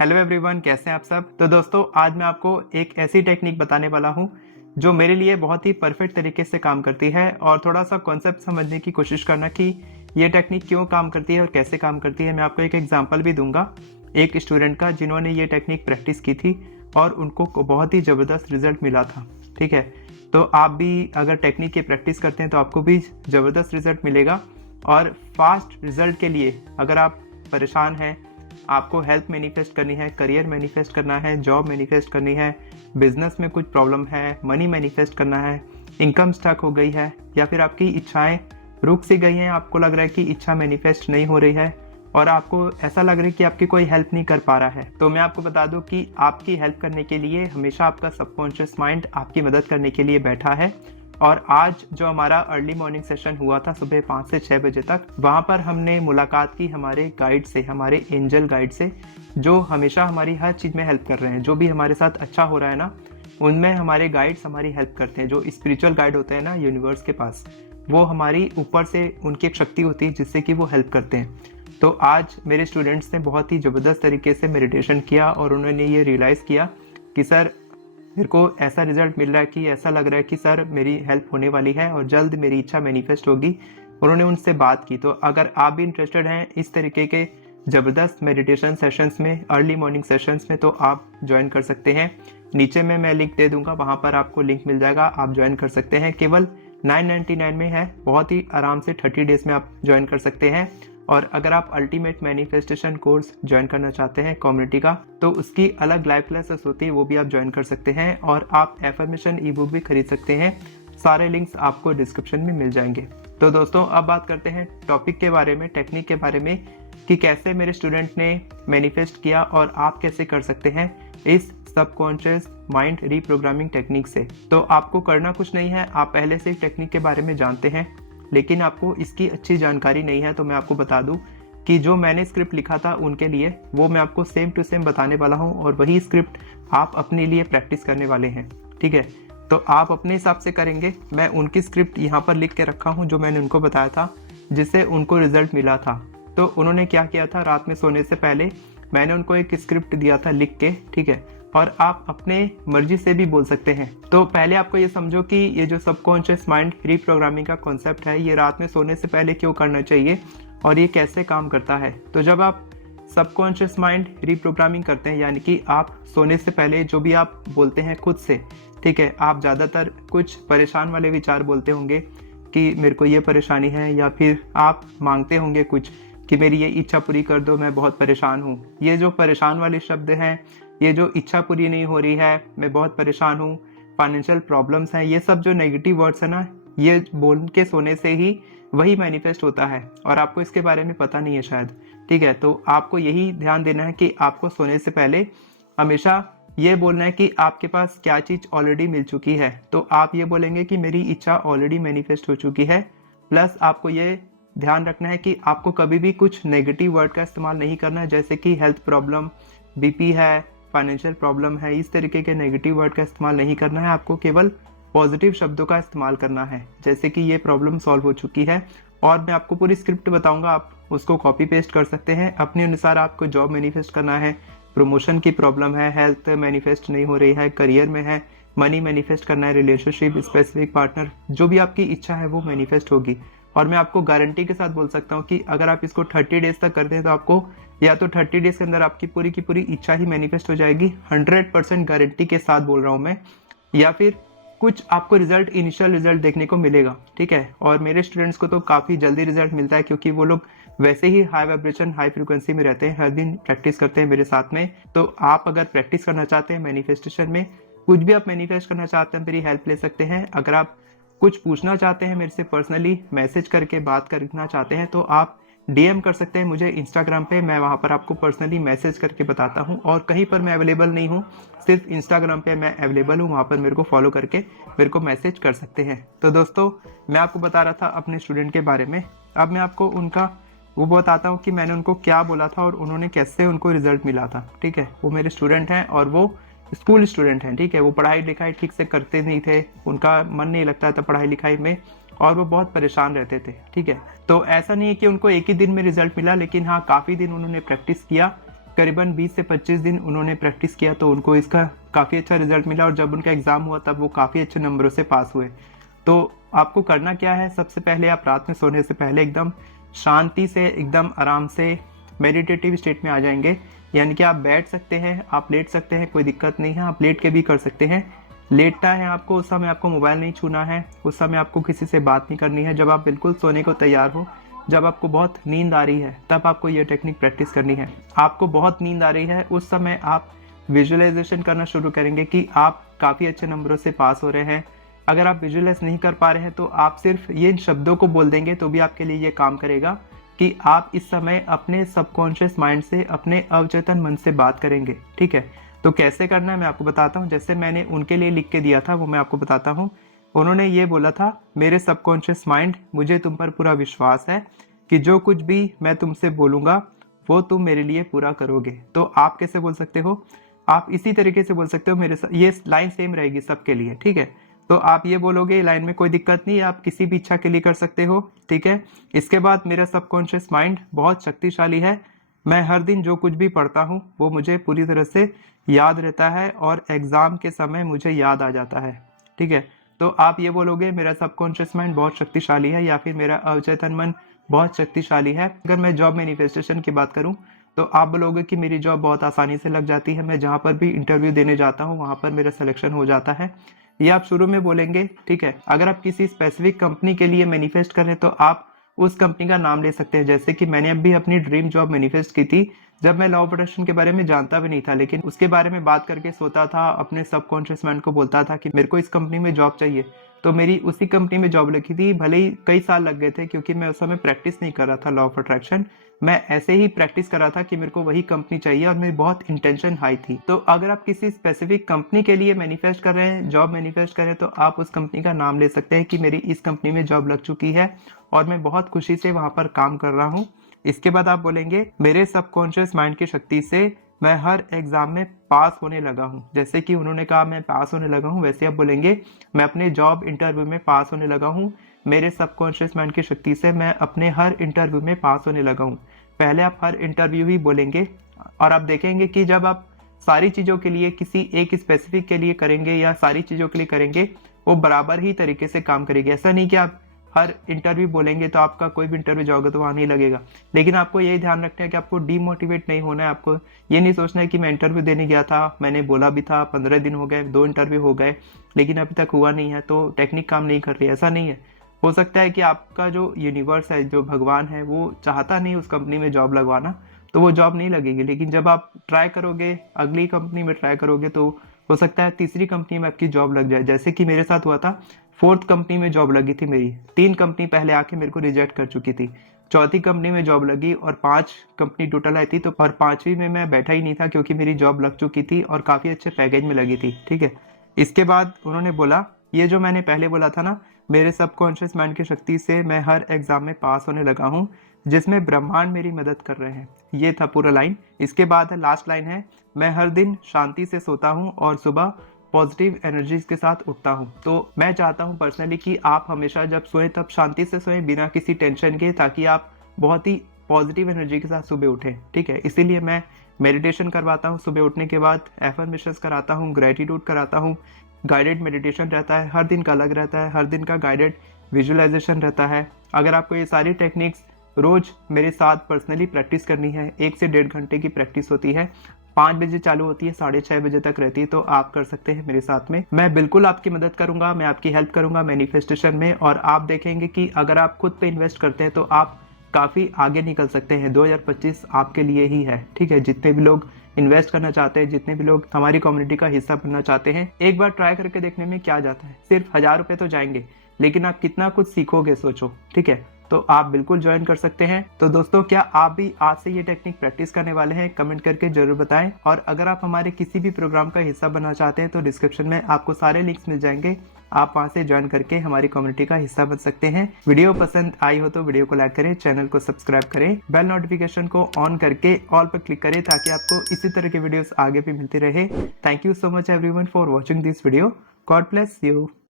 Hello everyone, कैसे हैं आप सब। तो दोस्तों, आज मैं आपको एक ऐसी टेक्निक बताने वाला हूं जो मेरे लिए बहुत ही परफेक्ट तरीके से काम करती है। और थोड़ा सा कॉन्सेप्ट समझने की कोशिश करना कि ये टेक्निक क्यों काम करती है और कैसे काम करती है। मैं आपको एक एग्जांपल भी दूंगा एक स्टूडेंट का जिन्होंने ये टेक्निक प्रैक्टिस की थी और उनको बहुत ही ज़बरदस्त रिजल्ट मिला था। ठीक है, तो आप भी अगर टेक्निक की प्रैक्टिस करते हैं तो आपको भी ज़बरदस्त रिजल्ट मिलेगा। और फास्ट रिजल्ट के लिए अगर आप परेशान हैं, आपको हेल्थ मैनिफेस्ट करनी है, करियर मैनिफेस्ट करना है, जॉब मैनिफेस्ट करनी है, बिजनेस में कुछ प्रॉब्लम है, मनी मैनिफेस्ट करना है, इनकम स्टक हो गई है, या फिर आपकी इच्छाएं रुक सी गई हैं, आपको लग रहा है कि इच्छा मैनिफेस्ट नहीं हो रही है और आपको ऐसा लग रहा है कि आपकी कोई हेल्प नहीं कर पा रहा है, तो मैं आपको बता दूं कि आपकी हेल्प करने के लिए हमेशा आपका सबकॉन्शियस माइंड आपकी मदद करने के लिए बैठा है। और आज जो हमारा अर्ली मॉर्निंग सेशन हुआ था सुबह 5 से 6 बजे तक, वहाँ पर हमने मुलाकात की हमारे गाइड से, हमारे एंजल गाइड से, जो हमेशा हमारी हर चीज़ में हेल्प कर रहे हैं। जो भी हमारे साथ अच्छा हो रहा है ना, उनमें हमारे गाइड्स हमारी हेल्प करते हैं। जो स्पिरिचुअल गाइड होते हैं ना यूनिवर्स के पास, वो हमारी ऊपर से उनकी एक शक्ति होती है जिससे कि वो हेल्प करते हैं। तो आज मेरे स्टूडेंट्स ने बहुत ही ज़बरदस्त तरीके से मेडिटेशन किया और उन्होंने ये रियलाइज़ किया कि सर, मेरे को ऐसा रिजल्ट मिल रहा है कि ऐसा लग रहा है कि सर मेरी हेल्प होने वाली है और जल्द मेरी इच्छा मैनिफेस्ट होगी। उन्होंने उनसे बात की। तो अगर आप भी इंटरेस्टेड हैं इस तरीके के ज़बरदस्त मेडिटेशन सेशंस में, अर्ली मॉर्निंग सेशंस में, तो आप ज्वाइन कर सकते हैं। नीचे में मैं लिंक दे दूंगा, वहाँ पर आपको लिंक मिल जाएगा, आप ज्वाइन कर सकते हैं। केवल 999 में है, बहुत ही आराम से 30 डेज में आप ज्वाइन कर सकते हैं। और अगर आप अल्टीमेट मैनिफेस्टेशन कोर्स ज्वाइन करना चाहते हैं कम्युनिटी का, तो उसकी अलग लाइव क्लासेस होती है, वो भी आप ज्वाइन कर सकते हैं। और आप एफर्मेशन ई बुक भी खरीद सकते हैं। सारे लिंक्स आपको डिस्क्रिप्शन में मिल जाएंगे। तो दोस्तों, अब बात करते हैं टॉपिक के बारे में, टेक्निक के बारे में, कि कैसे मेरे स्टूडेंट ने मैनिफेस्ट किया और आप कैसे कर सकते हैं इस सबकॉन्शियस माइंड रीप्रोग्रामिंग टेक्निक से। तो आपको करना कुछ नहीं है, आप पहले से टेक्निक के बारे में जानते हैं, लेकिन आपको इसकी अच्छी जानकारी नहीं है। तो मैं आपको बता दूं कि जो मैंने स्क्रिप्ट लिखा था उनके लिए, वो मैं आपको सेम टू सेम बताने वाला हूं और वही स्क्रिप्ट आप अपने लिए प्रैक्टिस करने वाले हैं। ठीक है, तो आप अपने हिसाब से करेंगे। मैं उनकी स्क्रिप्ट यहाँ पर लिख के रखा हूँ जो मैंने उनको बताया था, जिससे उनको रिजल्ट मिला था। तो उन्होंने क्या किया था, रात में सोने से पहले मैंने उनको एक स्क्रिप्ट दिया था लिख के। ठीक है, और आप अपने मर्जी से भी बोल सकते हैं। तो पहले आपको ये समझो कि ये जो सबकॉन्शियस माइंड रीप्रोग्रामिंग का कॉन्सेप्ट है, ये रात में सोने से पहले क्यों करना चाहिए और ये कैसे काम करता है। तो जब आप सबकॉन्शियस माइंड रीप्रोग्रामिंग करते हैं, यानी कि आप सोने से पहले जो भी आप बोलते हैं खुद से, ठीक है, आप ज़्यादातर कुछ परेशान वाले विचार बोलते होंगे कि मेरे को ये परेशानी है, या फिर आप मांगते होंगे कुछ कि मेरी ये इच्छा पूरी कर दो, मैं बहुत परेशान हूँ। ये जो परेशान वाले शब्द हैं, ये जो इच्छा पूरी नहीं हो रही है, मैं बहुत परेशान हूँ, फाइनेंशियल प्रॉब्लम्स हैं, ये सब जो नेगेटिव वर्ड्स है ना, ये बोल के सोने से ही वही मैनिफेस्ट होता है और आपको इसके बारे में पता नहीं है शायद। ठीक है, तो आपको यही ध्यान देना है कि आपको सोने से पहले हमेशा ये बोलना है कि आपके पास क्या चीज़ ऑलरेडी मिल चुकी है। तो आप ये बोलेंगे कि मेरी इच्छा ऑलरेडी मैनिफेस्ट हो चुकी है। प्लस आपको ये ध्यान रखना है कि आपको कभी भी कुछ नेगेटिव वर्ड का इस्तेमाल नहीं करना है, जैसे कि हेल्थ प्रॉब्लम, बीपी है, फाइनेंशियल प्रॉब्लम है, इस तरीके के नेगेटिव वर्ड का इस्तेमाल नहीं करना है। आपको केवल पॉजिटिव शब्दों का इस्तेमाल करना है, जैसे कि ये प्रॉब्लम सॉल्व हो चुकी है। और मैं आपको पूरी स्क्रिप्ट बताऊंगा, आप उसको कॉपी पेस्ट कर सकते हैं अपने अनुसार। आपको जॉब मैनिफेस्ट करना है, प्रमोशन की प्रॉब्लम है, हेल्थ मैनिफेस्ट नहीं हो रही है, करियर में है, मनी मैनिफेस्ट करना है, रिलेशनशिप, स्पेसिफिक पार्टनर, जो भी आपकी इच्छा है वो मैनिफेस्ट होगी। और मैं आपको गारंटी के साथ बोल सकता हूँ कि अगर आप इसको 30 डेज तक करते हैं तो आपको या तो 30 डेज के अंदर आपकी पूरी की पूरी इच्छा ही मैनिफेस्ट हो जाएगी, 100% गारंटी के साथ बोल रहा हूँ मैं, या फिर कुछ आपको रिजल्ट, इनिशियल रिजल्ट देखने को मिलेगा। ठीक है, और मेरे स्टूडेंट्स को तो काफ़ी जल्दी रिजल्ट मिलता है, क्योंकि वो लोग वैसे ही हाई वाइब्रेशन, हाई फ्रिक्वेंसी में रहते हैं, हर दिन प्रैक्टिस करते हैं मेरे साथ में। तो आप अगर प्रैक्टिस करना चाहते हैं मैनिफेस्टेशन में, कुछ भी आप मैनिफेस्ट करना चाहते हैं, मेरी हेल्प ले सकते हैं। अगर आप कुछ पूछना चाहते हैं मेरे से, पर्सनली मैसेज करके बात करना चाहते हैं, तो आप डीएम कर सकते हैं मुझे इंस्टाग्राम पे। मैं वहाँ पर आपको पर्सनली मैसेज करके बताता हूँ, और कहीं पर मैं अवेलेबल नहीं हूँ, सिर्फ इंस्टाग्राम पे मैं अवेलेबल हूँ। वहाँ पर मेरे को फॉलो करके मेरे को मैसेज कर सकते हैं। तो दोस्तों, मैं आपको बता रहा था अपने स्टूडेंट के बारे में। अब मैं आपको उनका वो बताता हूँ कि मैंने उनको क्या बोला था और उन्होंने कैसे उनको रिजल्ट मिला था। ठीक है, वो मेरे स्टूडेंट हैं और वो स्कूल स्टूडेंट हैं। ठीक है, वो पढ़ाई लिखाई ठीक से करते नहीं थे, उनका मन नहीं लगता था पढ़ाई लिखाई में, और वो बहुत परेशान रहते थे। ठीक है, तो ऐसा नहीं है कि उनको एक ही दिन में रिजल्ट मिला, लेकिन हाँ, काफ़ी दिन उन्होंने प्रैक्टिस किया, करीबन 20 से 25 दिन उन्होंने प्रैक्टिस किया तो उनको इसका काफ़ी अच्छा रिजल्ट मिला और जब उनका एग्ज़ाम हुआ तब वो काफ़ी अच्छे नंबरों से पास हुए। तो आपको करना क्या है, सबसे पहले आप रात में सोने से पहले एकदम शांति से, एकदम आराम से मेडिटेटिव स्टेट में आ जाएंगे। यानी कि आप बैठ सकते हैं, आप लेट सकते हैं, कोई दिक्कत नहीं है, आप लेट के भी कर सकते हैं। लेटना है आपको, उस समय आपको मोबाइल नहीं छूना है, उस समय आपको किसी से बात नहीं करनी है। जब आप बिल्कुल सोने को तैयार हो, जब आपको बहुत नींद आ रही है, तब आपको ये टेक्निक प्रैक्टिस करनी है। आपको बहुत नींद आ रही है, उस समय आप विजुअलाइजेशन करना शुरू करेंगे कि आप काफ़ी अच्छे नंबरों से पास हो रहे हैं। अगर आप विजुअलाइज नहीं कर पा रहे हैं तो आप सिर्फ ये इन शब्दों को बोल देंगे तो भी आपके लिए ये काम करेगा कि आप इस समय अपने सबकॉन्शियस माइंड से, अपने अवचेतन मन से बात करेंगे। ठीक है, तो कैसे करना है मैं आपको बताता हूँ। जैसे मैंने उनके लिए लिख के दिया था वो मैं आपको बताता हूँ। उन्होंने ये बोला था, मेरे सबकॉन्शियस माइंड, मुझे तुम पर पूरा विश्वास है कि जो कुछ भी मैं तुमसे बोलूँगा वो तुम मेरे लिए पूरा करोगे। तो आप कैसे बोल सकते हो, आप इसी तरीके से बोल सकते हो मेरे साथ। ये लाइन सेम रहेगी सबके लिए, ठीक है। तो आप ये बोलोगे लाइन में, कोई दिक्कत नहीं, आप किसी भी इच्छा के लिए कर सकते हो, ठीक है। इसके बाद, मेरा सबकॉन्शियस माइंड बहुत शक्तिशाली है, मैं हर दिन जो कुछ भी पढ़ता हूँ वो मुझे पूरी तरह से याद रहता है और एग्ज़ाम के समय मुझे याद आ जाता है, ठीक है। तो आप ये बोलोगे मेरा सबकॉन्शियस माइंड बहुत शक्तिशाली है या फिर मेरा अवचेतन मन बहुत शक्तिशाली है। अगर मैं जॉब मैनिफेस्टेशन की बात करूं तो आप बोलोगे कि मेरी जॉब बहुत आसानी से लग जाती है, मैं जहां पर भी इंटरव्यू देने जाता हूं वहां पर मेरा सिलेक्शन हो जाता है। ये आप शुरू में बोलेंगे, ठीक है। अगर आप किसी स्पेसिफिक कंपनी के लिए मैनिफेस्ट करें तो आप उस कंपनी का नाम ले सकते हैं। जैसे कि मैंने अभी अपनी ड्रीम जॉब मैनिफेस्ट की थी, जब मैं लॉ प्रोडक्शन के बारे में जानता भी नहीं था, लेकिन उसके बारे में बात करके सोता था, अपने सबकॉन्शियस माइंड को बोलता था कि मेरे को इस कंपनी में जॉब चाहिए। तो मेरी उसी कंपनी में जॉब लगी थी, भले ही कई साल लग गए थे क्योंकि मैं उस समय प्रैक्टिस नहीं कर रहा था लॉ ऑफ अट्रैक्शन, मैं ऐसे ही प्रैक्टिस कर रहा था कि मेरे को वही कंपनी चाहिए और मेरी बहुत इंटेंशन हाई थी। तो अगर आप किसी स्पेसिफिक कंपनी के लिए मैनिफेस्ट कर रहे हैं, जॉब मैनिफेस्ट कर रहे हैं, तो आप उस कंपनी का नाम ले सकते हैं कि मेरी इस कंपनी में जॉब लग चुकी है और मैं बहुत खुशी से वहां पर काम कर रहा हूँ। इसके बाद आप बोलेंगे मेरे सबकॉन्शियस माइंड की शक्ति से मैं हर एग्जाम में पास होने लगा हूँ। जैसे कि उन्होंने कहा मैं पास होने लगा हूँ, वैसे आप बोलेंगे मैं अपने जॉब इंटरव्यू में पास होने लगा हूँ, मेरे सबकॉन्शियस माइंड की शक्ति से मैं अपने हर इंटरव्यू में पास होने लगा हूँ। पहले आप हर इंटरव्यू ही बोलेंगे और आप देखेंगे कि जब आप सारी चीज़ों के लिए किसी एक स्पेसिफिक के लिए करेंगे या सारी चीज़ों के लिए करेंगे, वो बराबर ही तरीके से काम करेगी। ऐसा नहीं कि आप हर इंटरव्यू बोलेंगे तो आपका कोई भी इंटरव्यू जाओगे तो वहाँ नहीं लगेगा। लेकिन आपको यही ध्यान रखना है कि आपको डीमोटिवेट नहीं होना है। आपको ये नहीं सोचना है कि मैं इंटरव्यू देने गया था, मैंने बोला भी था, 15 दिन हो गए, 2 इंटरव्यू हो गए, लेकिन अभी तक हुआ नहीं है तो टेक्निक काम नहीं कर रही है। ऐसा नहीं है। हो सकता है कि आपका जो यूनिवर्स है, जो भगवान है, वो चाहता नहीं उस कंपनी में जॉब लगवाना, तो वो जॉब नहीं लगेगी। लेकिन जब आप ट्राई करोगे, अगली कंपनी में ट्राई करोगे, तो हो सकता है तीसरी कंपनी में आपकी जॉब लग जाए। जैसे कि मेरे साथ हुआ था, 4th कंपनी में जॉब लगी थी मेरी। 3 कंपनी पहले आके मेरे को रिजेक्ट कर चुकी थी, 4थी कंपनी में जॉब लगी और 5 कंपनी टोटल आई थी। तो पर 5वीं में मैं बैठा ही नहीं था क्योंकि मेरी जॉब लग चुकी थी और काफ़ी अच्छे पैकेज में लगी थी, ठीक है। इसके बाद उन्होंने बोला, ये जो मैंने पहले बोला था ना, मेरे सबकॉन्शियस माइंड की शक्ति से मैं हर एग्जाम में पास होने लगा हूँ, जिसमें ब्रह्मांड मेरी मदद कर रहे हैं। ये था पूरा लाइन। इसके बाद लास्ट लाइन है, मैं हर दिन शांति से सोता हूँ और सुबह पॉजिटिव एनर्जीज के साथ उठता हूँ। तो मैं चाहता हूँ पर्सनली कि आप हमेशा जब सोएं तब शांति से सोएं, बिना किसी टेंशन के, ताकि आप बहुत ही पॉजिटिव एनर्जी के साथ सुबह उठें, ठीक है। इसीलिए मैं मेडिटेशन करवाता हूँ, सुबह उठने के बाद एफर्मेशंस कराता हूँ, ग्रेटिट्यूड कराता हूँ, गाइडेड मेडिटेशन रहता है, हर दिन का अलग रहता है, हर दिन का गाइडेड विजुअलाइजेशन रहता है। अगर आपको ये सारी टेक्निक्स रोज मेरे साथ पर्सनली प्रैक्टिस करनी है, 1 से 1.5 घंटे की प्रैक्टिस होती है, 5 बजे चालू होती है, 6:30 बजे तक रहती है, तो आप कर सकते हैं मेरे साथ में। मैं बिल्कुल आपकी मदद करूंगा, मैं आपकी हेल्प करूंगा मैनिफेस्टेशन में, और आप देखेंगे कि अगर आप खुद पे इन्वेस्ट करते हैं तो आप काफ़ी आगे निकल सकते हैं। 2025 आपके लिए ही है, ठीक है। जितने भी लोग इन्वेस्ट करना चाहते हैं, जितने भी लोग हमारी कम्युनिटी का हिस्सा बनना चाहते हैं, एक बार ट्राई करके देखने में क्या जाता है। सिर्फ 1000 रुपये तो जाएंगे, लेकिन आप कितना कुछ सीखोगे सोचो, ठीक है। तो आप बिल्कुल ज्वाइन कर सकते हैं। तो दोस्तों, क्या आप भी आज से ये टेक्निक प्रैक्टिस करने वाले हैं? कमेंट करके जरूर बताएं। और अगर आप हमारे किसी भी प्रोग्राम का हिस्सा बनना चाहते हैं तो डिस्क्रिप्शन में आपको सारे लिंक्स मिल जाएंगे, आप वहां से ज्वाइन करके हमारी कम्युनिटी का हिस्सा बन सकते हैं। वीडियो पसंद आई हो तो वीडियो को लाइक करें, चैनल को सब्सक्राइब करें, बेल नोटिफिकेशन को ऑन करके ऑल पर क्लिक करें ताकि आपको इसी तरह के वीडियोस आगे भी मिलती रहे। Thank you so much everyone for watching this video. God bless you.